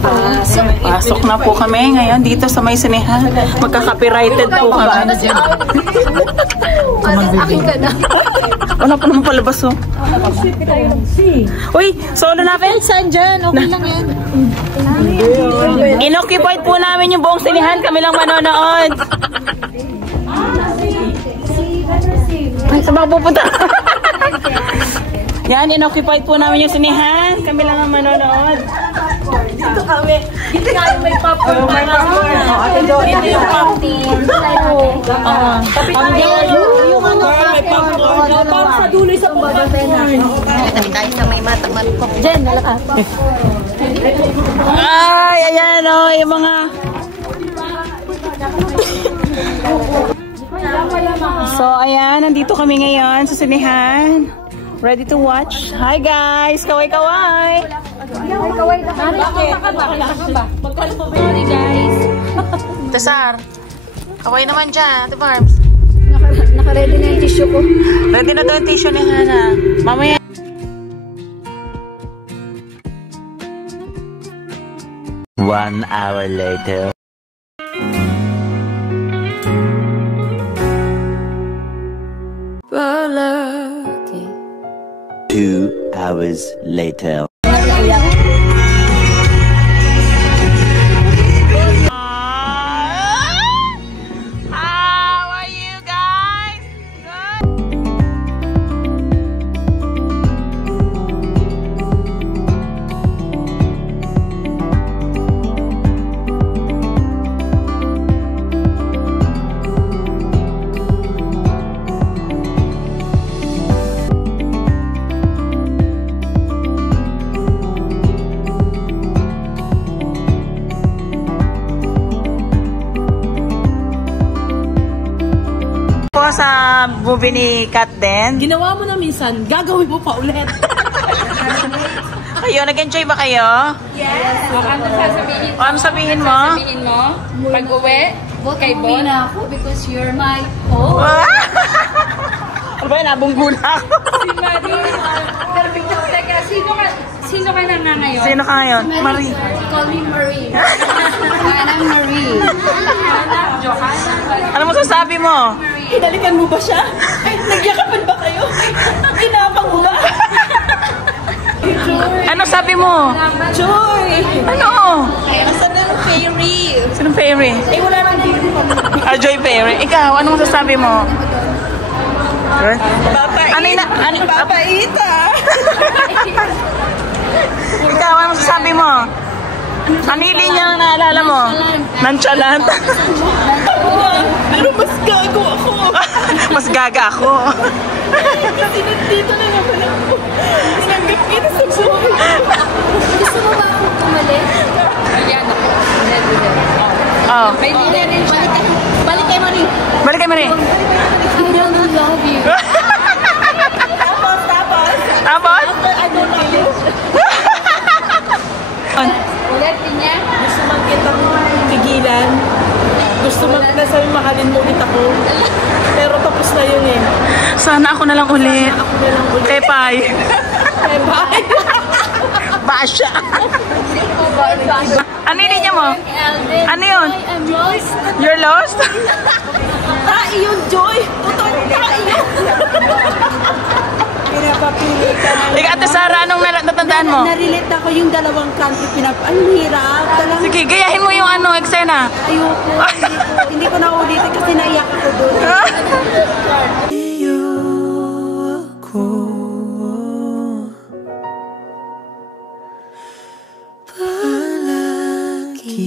Pasok na po kami ngayon dito sa may sinehan. Magka-copyrighted po kami. Akin ka na. Wala pa naman palabas, oh. Uy, solo natin? Saan dyan? Okay lang yan. Inoccupied po namin yung buong sinehan. Kami lang manonood. Ay, saan ba pupunta? Yan, inoccupied po namin yung sinehan. Kami lang ang manonood. Dito kami. Dito nga yung may popcorn. May popcorn. Dito yung popcorn. Tapit tayo. Yung ano, may popcorn. Parang sa duloy sa popcorn. Tabi tayo sa may matamat ko. Jen, nalaka. Ay, ayan o, yung mga... So, ayan, nandito kami ngayon sa sinehan. Ready to watch? Hi guys! Kaway-kaway! Kaway na kami. Magkano po ba guys? Tesar, kaway naman dyan, Ate Barbs. Naka-ready na yung tissue ko. Ready na daw yung tissue ni Hana. Mamaya. One hour later. Okay. 2 hours later. How are you guys? Po sa movie ni Kat din. Ginawa mo na minsan, gagawin mo pa ulit. Kayo, nag-enjoy ba kayo? Yes. Ano sasabihin mo? Ano sabihin mo? Sabihin mo? Pag-uwi? Kay Bon? Na ako because you're my home. Ano ba yun? Nabunggo na ako. Si Marie. Teka, sino ka na nga ngayon? Sino ka ngayon? Marie. Call me Marie. I'm Marie. Ano mo sasabi mo? Hinalikan mo ba siya? Ay, nagyakapan ba kayo? Ginapang mo ba? Ano sabi mo? Joy! Ano? Asan na yung fairy? Sinong fairy? Eh, wala nang beauty pa mo. Joy Fairy. Ikaw, ano masasabi mo? Papaita! Papaita! Ikaw, ano masasabi mo? Anili niya ang naalala mo? Nonchalant. Pero mas gago ako. Mas gaga ako. Kasi nandito na naman ako. Sinanggap kita sa buhay. Gusto mo ba akong tumalit? Ayan ako. Oh. May linya rin siya. Balik kay Marie. Balik kay Marie. I don't love you. Tapos? Tapos? After I don't love you. Ulit, linya. Gusto man kitang pigilan. Gusto man kita sabi mahalin mo ulit ako. Pero tapos na yun eh. Sana ako na lang ulit. Ako na lang ulit. Kay Pai. Bye! Basha. Anili niya mo? Ano yun? I'm lost. You're lost? Tayo yung Joy! Totoo tayo! Pinapapili ka. Ikaw, Ate Sara, anong natatandaan mo? Narelate ako yung dalawang country Ang hirap. Talagang Sige, gayahin mo yung ano, eksena. ayoko. Hindi ko na ulitin kasi naiyak ako doon. Palagi